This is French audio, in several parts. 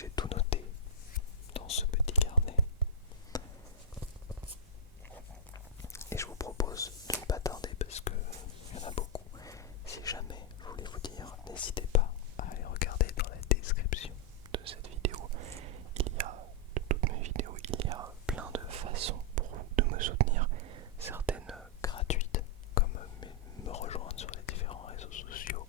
j'ai tout noté dans ce petit carnet. Et je vous propose de ne pas tarder parce qu'il y en a beaucoup. Si jamais je voulais vous dire, n'hésitez pas à aller regarder dans la description de cette vidéo. Il y a, de toutes mes vidéos, il y a plein de façons pour vous de me soutenir. Certaines gratuites, comme me rejoindre sur les différents réseaux sociaux,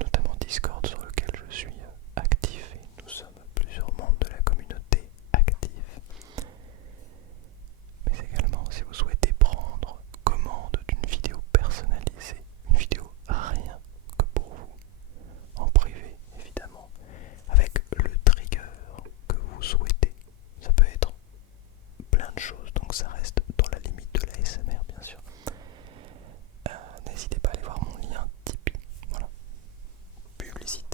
notamment Discord sur lequel je suis actif et nous sommes plusieurs membres de la communauté active. Mais également si vous souhaitez prendre commande d'une vidéo personnalisée, une vidéo rien que pour vous, en privé évidemment, avec le trigger que vous souhaitez. Ça peut être plein de choses, donc ça reste dans la limite de la SMR bien sûr. N'hésitez pas à aller voir mon lien Tipeee. Voilà. Publicité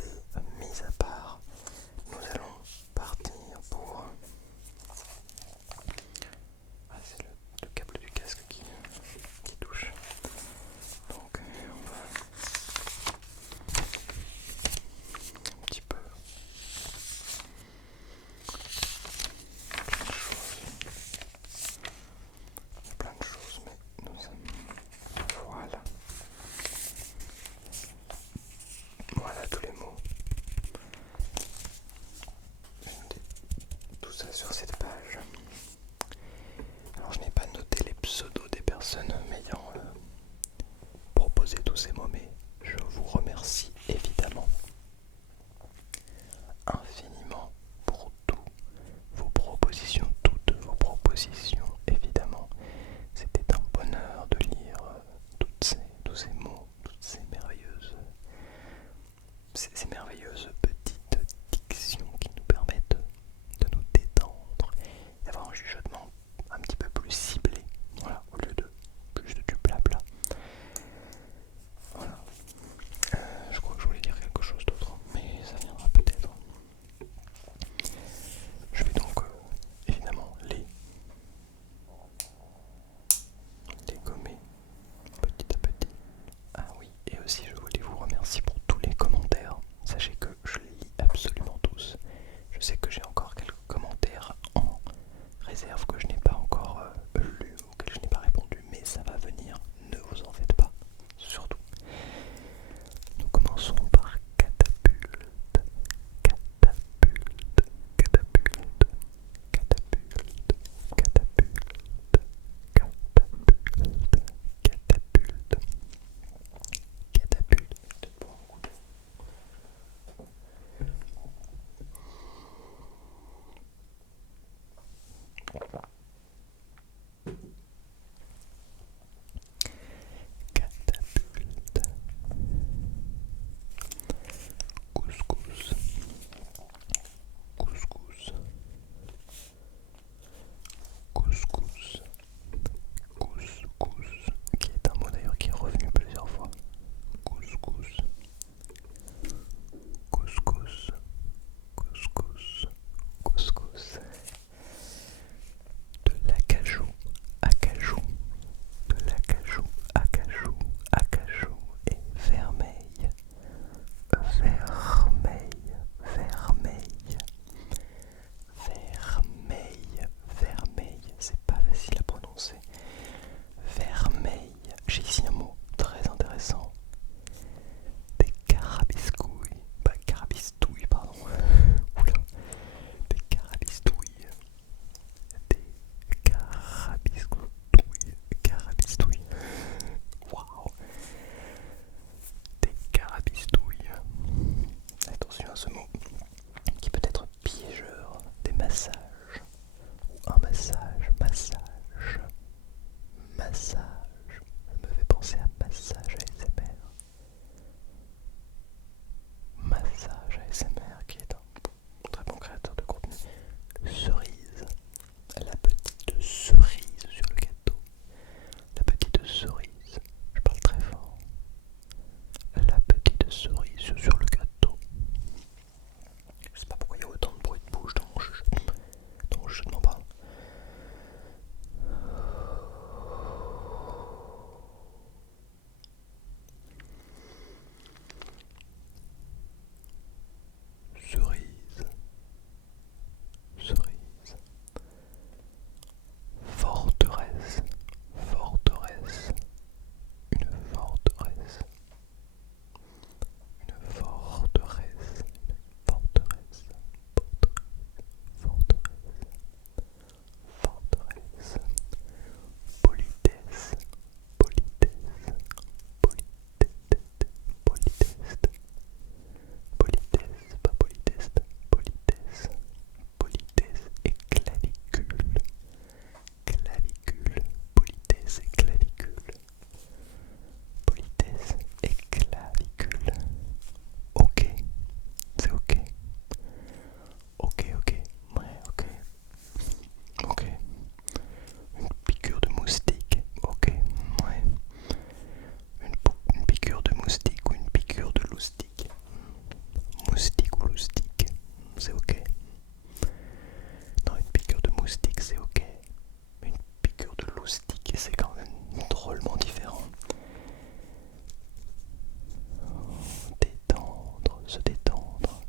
se détendre.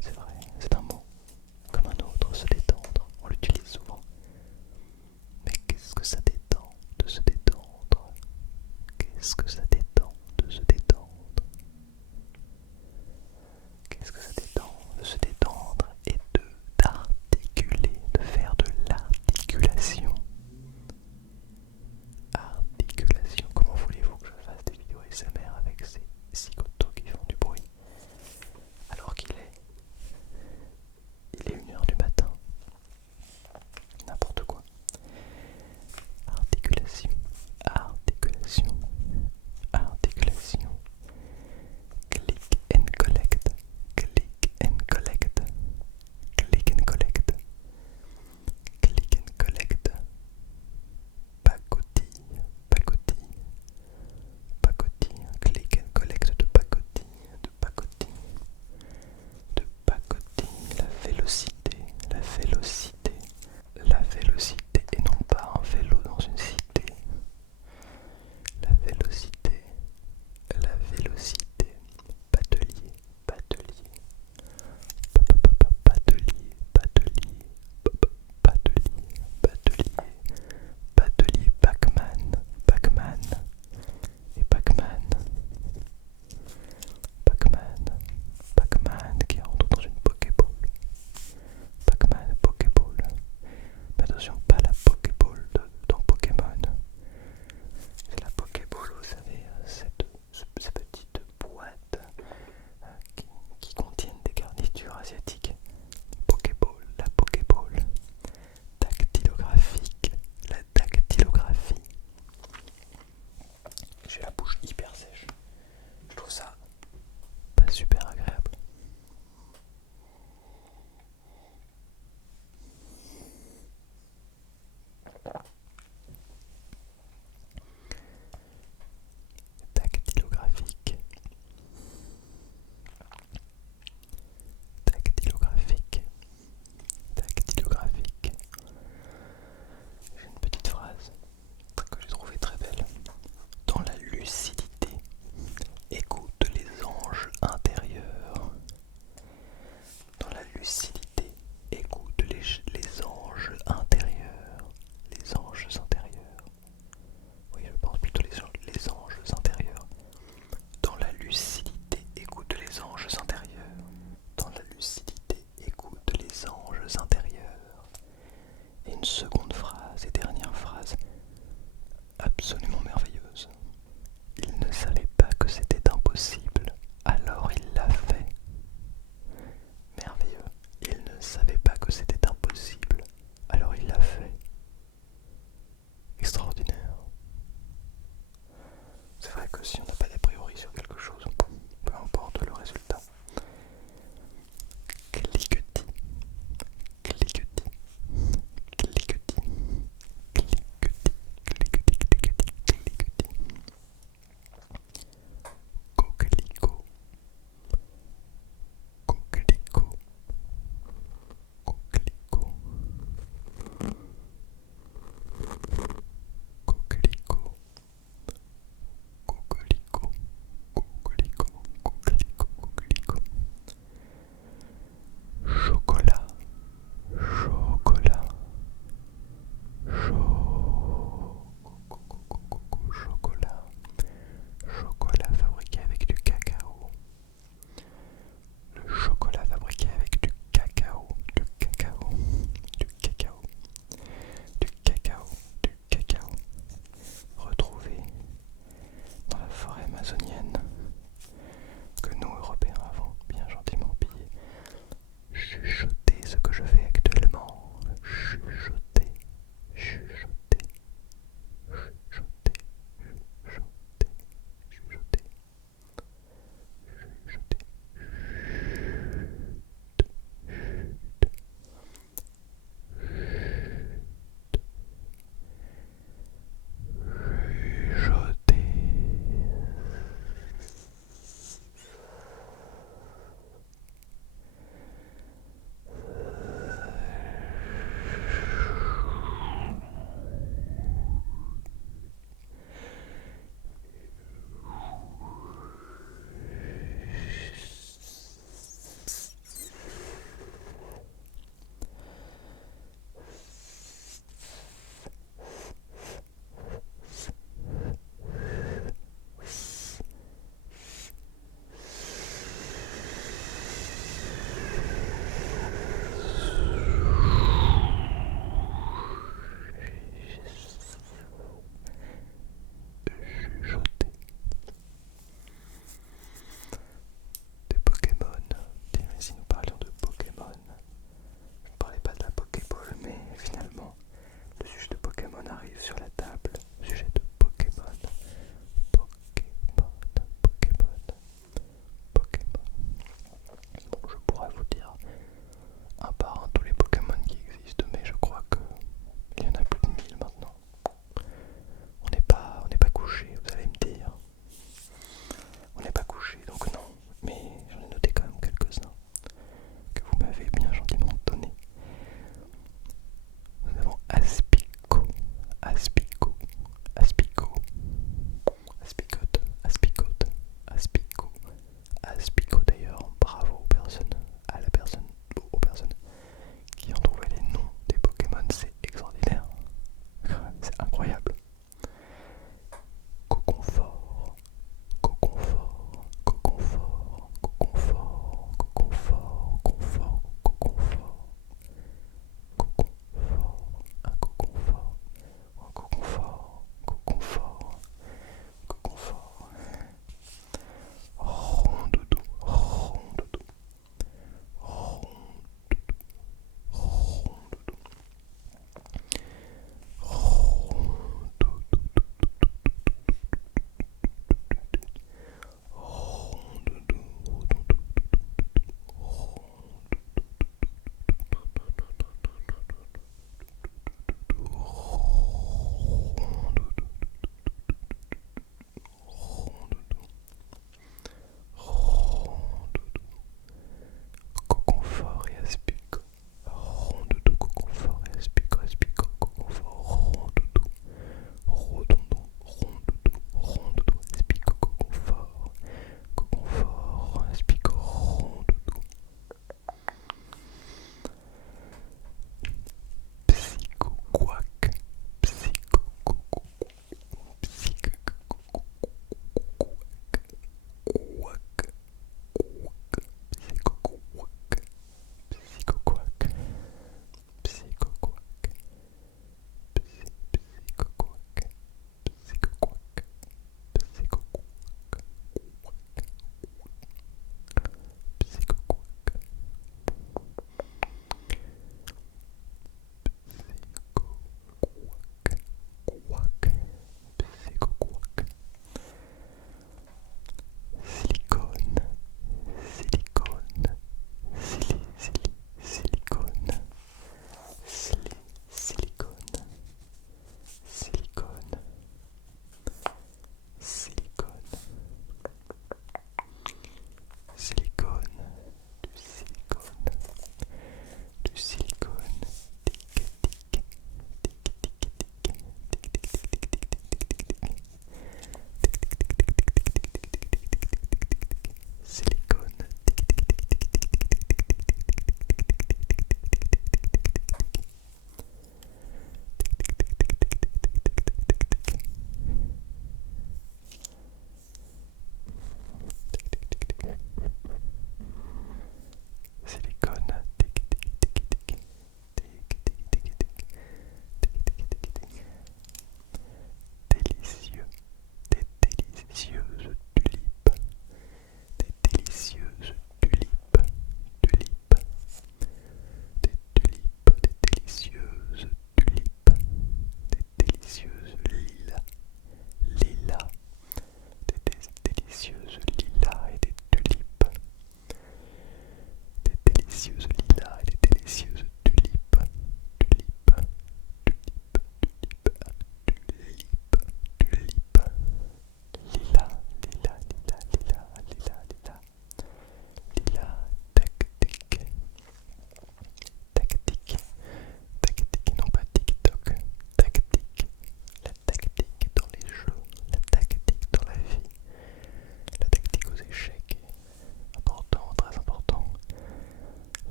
C'est vrai, c'est un mot comme un autre, se détendre, on l'utilise souvent. Mais qu'est-ce que ça détend de se détendre? Qu'est-ce que ça détend de se détendre? Qu'est-ce que ça détend de se détendre et d'articuler, de faire de l'articulation? Articulation, comment voulez-vous que je fasse des vidéos ASMR avec ces cigotos qui font du bruit alors il est 1h du matin? N'importe quoi. Articulation, articulation, articulation. Click and collect, click and collect, click and collect, click and collect. Pacotille, pacotille, pacotille, click and collect de pacotille, de pacotille, de pacotille, la vélocité, la vélocité, la vélocité et non pas un vélo dans une cité, la vélocité, la vélocité, batelier, batelier, batelier, batelier, batelier, batelier, batelier, Pac-Man, Pac-Man et Pac-Man, Pac-Man, Pac-Man qui rentre dans une Pokéball, Pac-Man, Pokéball, mais attention, pas la Pokéball dans Pokémon, c'est la Pokéball, vous savez, ces petites boîtes qui contiennent des garnitures asiatiques. Pokéball, la Pokéball, dactylographique, la dactylographie. J'ai la bouche hyper sèche, je trouve ça pas super agréable. Dactylographique, dactylographique, dactylographique. J'ai une petite phrase que j'ai trouvée très belle. Dans la lucidité, écoute les anges intérieurs. Dans la lucidité, écoute les anges intérieurs. Les anges intérieurs. Oui, je pense plutôt les anges intérieurs. Dans la lucidité, écoute les anges intérieurs. Dans la lucidité, écoute les anges intérieurs. Et une seconde phrase et dernière phrase absolument merveilleuse. Il ne savait pas que c'était impossible, alors il l'a fait. Merveilleux. Il ne savait pas que c'était impossible, alors il l'a fait. Extraordinaire. C'est vrai que si on n'a pas d'a priori sur quelque chose, peu importe le résultat. Cliquetis, cliquetis, cliquetis, cliquetis, cliquetis, cliquetis, cliquetis. Coquelicot, coquelicot, coquelicot, coquelicot, coquelicot, coquelicot, coquelicot, coquelicot. Chocolat, chocolat, chocolat, chocolat fabriqué avec du cacao. Le chocolat fabriqué avec du cacao, du cacao, du cacao, du cacao, du cacao. Retrouvé dans la forêt amazonienne que nous, Européens, avons bien gentiment pillé. Chuchoter ce que je fais actuellement. Chuchoter, chuchoter, chuchoter, chuchoter, chuchoter, chuchoter. Chuchoter.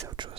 passer à autre chose.